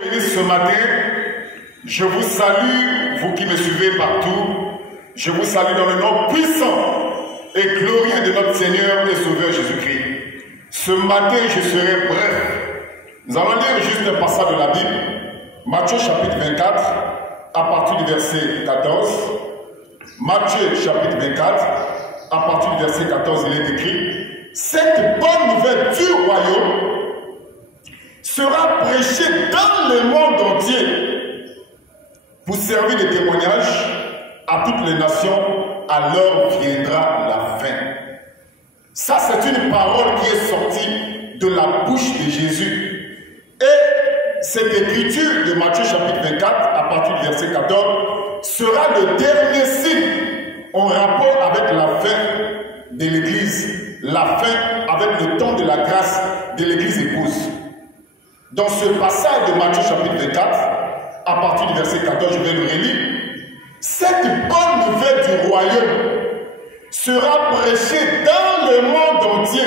Ce matin, je vous salue, vous qui me suivez partout. Je vous salue dans le nom puissant et glorieux de notre Seigneur et Sauveur Jésus-Christ. Ce matin, je serai bref. Nous allons lire juste un passage de la Bible, Matthieu chapitre 24, à partir du verset 14. Matthieu chapitre 24, à partir du verset 14, il est écrit: cette bonne nouvelle du royaume sera prêchée dans le monde entier pour servir de témoignage à toutes les nations. Alors viendra la fin. Ça, c'est une parole qui est sortie de la bouche de Jésus. Et cette écriture de Matthieu chapitre 24, à partir du verset 14, sera le dernier signe en rapport avec la fin de l'Église, la fin avec le temps de la grâce de l'Église épouse. Dans ce passage de Matthieu chapitre 24, à partir du verset 14, je vais le relire. Cette bonne nouvelle du royaume sera prêchée dans le monde entier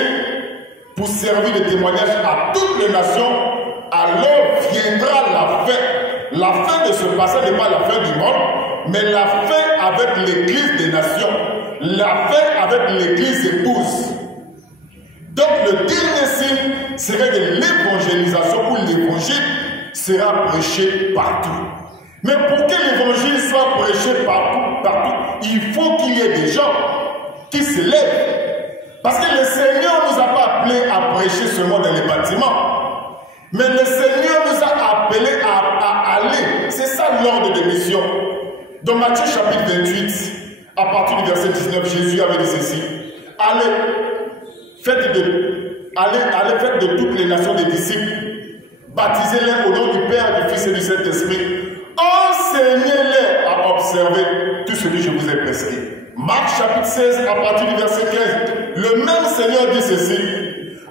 pour servir de témoignage à toutes les nations. Alors viendra la fin. La fin de ce passage n'est pas la fin du monde, mais la fin avec l'Église des nations. La fin avec l'Église épouse. Donc le dernier signe serait de l'évangélisation, où l'évangile sera prêché partout. Mais pour que l'évangile soit prêché partout, il faut qu'il y ait des gens qui se lèvent. Parce que le Seigneur ne nous a pas appelés à prêcher seulement dans les bâtiments. Mais le Seigneur nous a appelés à aller. C'est ça l'ordre de mission. Dans Matthieu chapitre 28, à partir du verset 19, Jésus avait dit ceci: faites de toutes les nations des disciples, baptisez-les au nom du Père, du Fils et du Saint-Esprit. Enseignez-les à observer tout ce que je vous ai prescrit. Marc chapitre 16, à partir du verset 15, le même Seigneur dit ceci: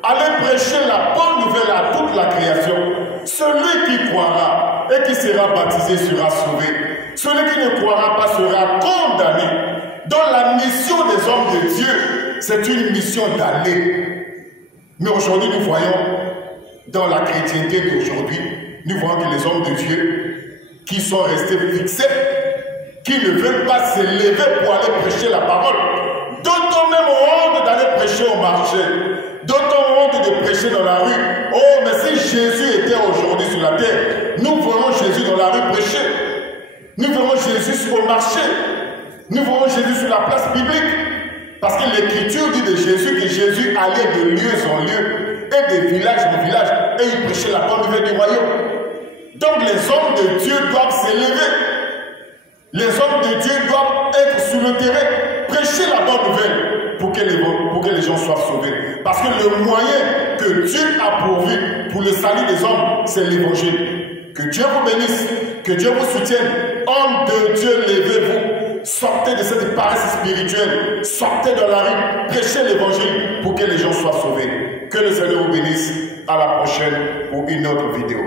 allez prêcher la bonne nouvelle à toute la création. Celui qui croira et qui sera baptisé sera sauvé. Celui qui ne croira pas sera condamné. Dans la mission des hommes de Dieu, c'est une mission d'aller. Mais aujourd'hui, nous voyons, dans la chrétienté d'aujourd'hui, nous voyons que les hommes de Dieu qui sont restés fixés, qui ne veulent pas se lever pour aller prêcher la parole, d'autant même honte d'aller prêcher au marché, d'autant honte de prêcher dans la rue. Oh, mais si Jésus était aujourd'hui sur la terre, nous verrons Jésus dans la rue prêcher, nous verrons Jésus au marché, nous verrons Jésus sur la place publique. Parce que l'Écriture dit de Jésus que Jésus allait de lieu en lieu et de village en village et il prêchait la bonne nouvelle du royaume. Donc les hommes de Dieu doivent s'élever. Les hommes de Dieu doivent être sur le terrain, prêcher la bonne nouvelle pour que les gens soient sauvés. Parce que le moyen que Dieu a pourvu pour le salut des hommes, c'est l'évangile. Que Dieu vous bénisse, que Dieu vous soutienne. Hommes de Dieu, levez-vous. Sortez de cette paresse spirituelle, sortez dans la rue, prêchez l'évangile pour que les gens soient sauvés. Que le Seigneur vous bénisse. À la prochaine pour une autre vidéo.